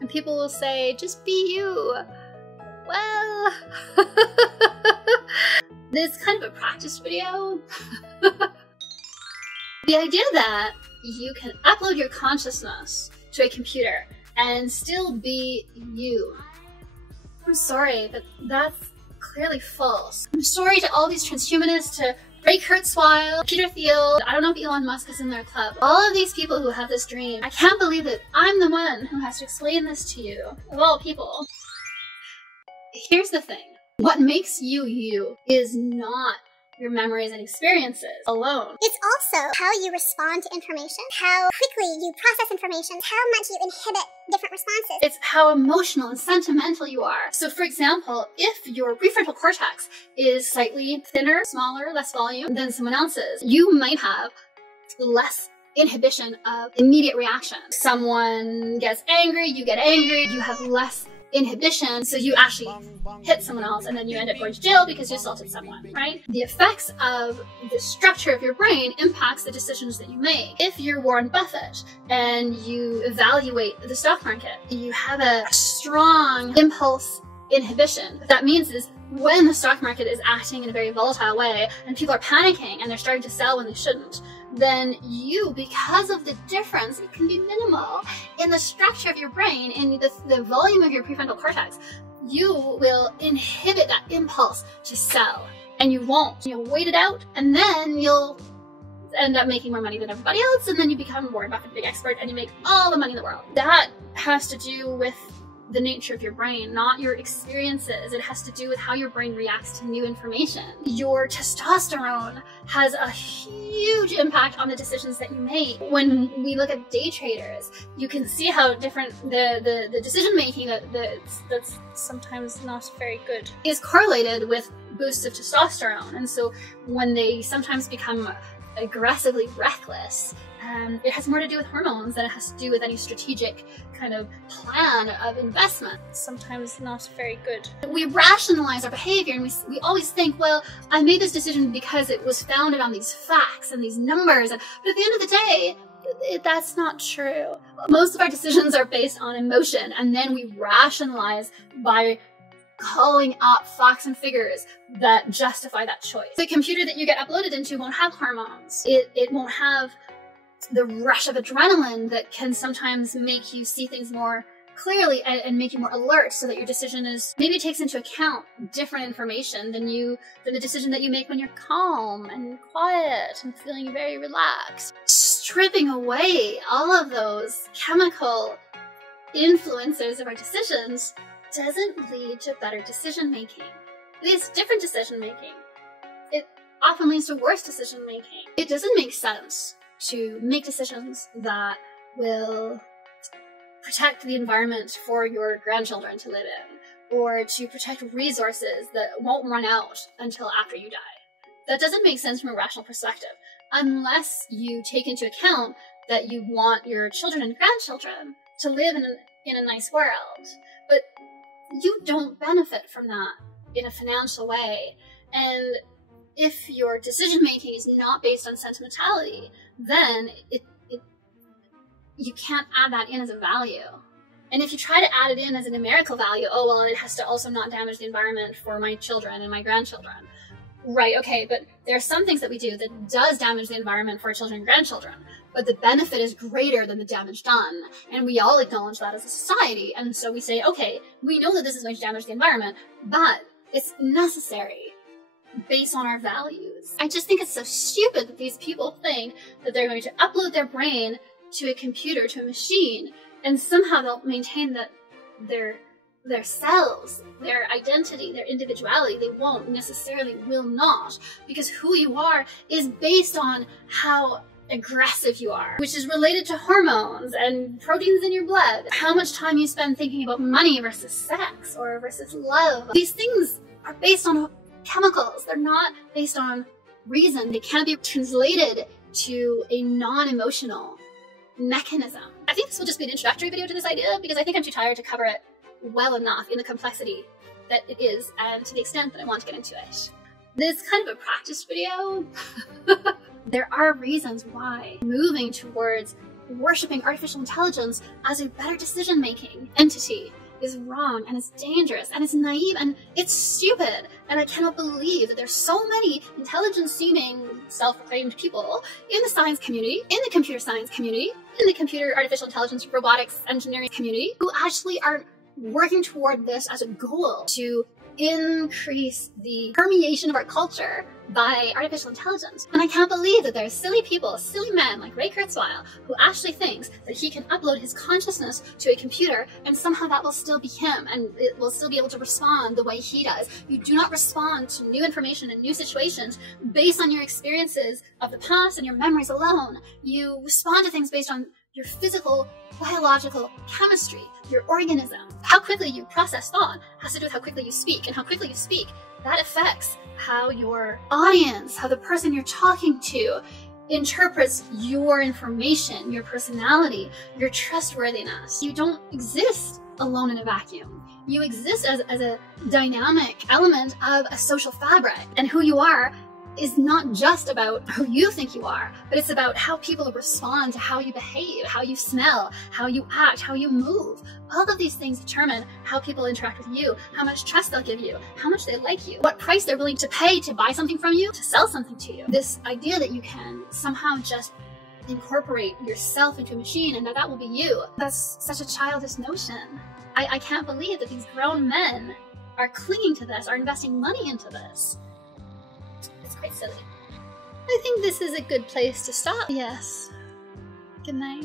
And people will say, just be you. Well, this is kind of a practice video. The idea that you can upload your consciousness to a computer and still be you. I'm sorry, but that's clearly false. I'm sorry to all these transhumanists, to Ray Kurzweil, Peter Thiel, I don't know if Elon Musk is in their club. All of these people who have this dream, I can't believe that I'm the one who has to explain this to you, of all people. Here's the thing. What makes you you is not your memories and experiences alone. It's also how you respond to information, how quickly you process information, how much you inhibit different responses. It's how emotional and sentimental you are. So for example, if your prefrontal cortex is slightly thinner, smaller, less volume than someone else's, you might have less inhibition of immediate reaction. Someone gets angry, you get angry, you have less inhibition, so you actually hit someone else and then you end up going to jail because you assaulted someone, right? The effects of the structure of your brain impacts the decisions that you make. If you're Warren Buffett and you evaluate the stock market, you have a strong impulse inhibition. What that means is when the stock market is acting in a very volatile way and people are panicking and they're starting to sell when they shouldn't, then you, because of the difference, it can be minimal, in the structure of your brain, in the volume of your prefrontal cortex, you will inhibit that impulse to sell. And you won't. You'll wait it out, and then you'll end up making more money than everybody else, and then you become Warren Buffett, big expert, and you make all the money in the world. That has to do with the nature of your brain, not your experiences. It has to do with how your brain reacts to new information. Your testosterone has a huge impact on the decisions that you make. When we look at day traders, you can see how different the decision making that's sometimes not very good is correlated with boosts of testosterone. And so when they sometimes become aggressively reckless, it has more to do with hormones than it has to do with any strategic kind of plan of investment. Sometimes not very good. We rationalize our behavior and we always think, well, I made this decision because it was founded on these facts and these numbers. But at the end of the day, that's not true. Most of our decisions are based on emotion, and then we rationalize by calling up facts and figures that justify that choice. The computer that you get uploaded into won't have hormones. It won't have the rush of adrenaline that can sometimes make you see things more clearly and make you more alert, so that your decision is maybe takes into account different information than the decision that you make when you're calm and quiet and feeling very relaxed. Stripping away all of those chemical influences of our decisions doesn't lead to better decision making. It leads to different decision making. It often leads to worse decision making. It doesn't make sense to make decisions that will protect the environment for your grandchildren to live in, or to protect resources that won't run out until after you die. That doesn't make sense from a rational perspective, unless you take into account that you want your children and grandchildren to live in a nice world. But you don't benefit from that in a financial way. And if your decision making is not based on sentimentality, then you can't add that in as a value. And if you try to add it in as a numerical value, oh well, it has to also not damage the environment for my children and my grandchildren. Right, okay, but there are some things that we do that does damage the environment for our children and grandchildren, but the benefit is greater than the damage done. And we all acknowledge that as a society. And so we say, okay, we know that this is going to damage the environment, but it's necessary based on our values. I just think it's so stupid that these people think that they're going to upload their brain to a computer, to a machine, and somehow they'll maintain that their selves, their identity, their individuality. They won't, necessarily will not, because who you are is based on how aggressive you are, which is related to hormones and proteins in your blood. How much time you spend thinking about money versus sex or versus love. These things are based on chemicals. They're not based on reason. They can't be translated to a non-emotional mechanism. I think this will just be an introductory video to this idea, because I think I'm too tired to cover it well enough in the complexity that it is and to the extent that I want to get into it. This is kind of a practice video. There are reasons why moving towards worshipping artificial intelligence as a better decision-making entity is wrong, and it's dangerous, and it's naive, and it's stupid. And I cannot believe that there's so many intelligent-seeming, self-proclaimed people in the science community, in the computer science community, in the computer artificial intelligence, robotics, engineering community, who actually are working toward this as a goal to increase the permeation of our culture by artificial intelligence. And I can't believe that there's silly people, silly men like Ray Kurzweil, who actually thinks that he can upload his consciousness to a computer and somehow that will still be him and it will still be able to respond the way he does. You do not respond to new information and new situations based on your experiences of the past and your memories alone. You respond to things based on your physical, biological chemistry, your organism. How quickly you process thought has to do with how quickly you speak, and how quickly you speak, that affects how your audience, how the person you're talking to interprets your information, your personality, your trustworthiness. You don't exist alone in a vacuum. You exist as a dynamic element of a social fabric, and who you are is not just about who you think you are, but it's about how people respond to how you behave, how you smell, how you act, how you move. All of these things determine how people interact with you, how much trust they'll give you, how much they like you, what price they're willing to pay to buy something from you, to sell something to you. This idea that you can somehow just incorporate yourself into a machine and that will be you, that's such a childish notion. I can't believe that these grown men are clinging to this, are investing money into this. It's quite silly. I think this is a good place to stop. Yes. Good night.